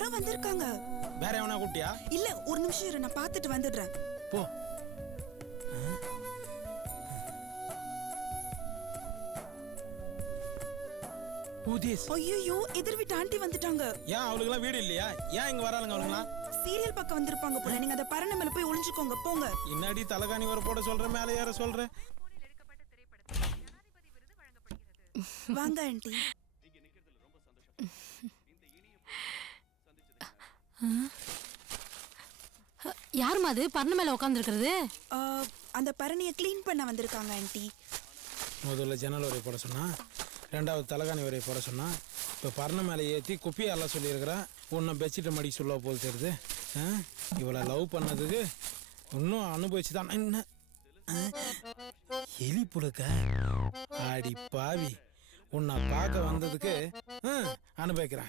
யாரோ வந்திருக்காங்க. வேற எவனா கூட்டியா? இல்ல, ஒரு நிமிஷம் இரு, நான் பார்த்துட்டு வந்துடுறேன். போ. ஐயோ, எதிர் வீட்டு ஆண்டி வந்துட்டாங்க. ஏன் அவளுக்குலாம் வீடு இல்லையா? ஏன் இங்க வராளுங்க அவளுங்களா? சீரியல் பக்கம் வந்திருப்பாங்க போல. நீங்க அந்த பரண மேல போய் ஒளிஞ்சுக்கோங்க, போங்க. இன்னாடி தலகாணி வர போட சொல்ற, மேல ஏற சொல்ற. வாங்க ஆண்டி. யாருமா அது பரண மேல உட்காந்துருக்கிறது? அந்த பரணியை கிளீன் பண்ண வந்திருக்காங்க ஆண்டி. முதல்ல ஜன்னல் வரைய போட சொன்னா, ரெண்டாவது தலகாணி வரைய போட சொன்னா, இப்போ பரண மேலே ஏற்றி குப்பியை எல்லாம் சொல்லியிருக்கிறேன். உன்னை பெட்ஷீட்டை மடிக்க சொல்ல போல் தெரியுது. இவளை லவ் பண்ணதுக்கு இன்னும் அனுபவிச்சு தான் என்ன எலி புழுக்க ஆடி பாவி, உன்னை பார்க்க வந்ததுக்கு அனுபவிக்கிறேன்.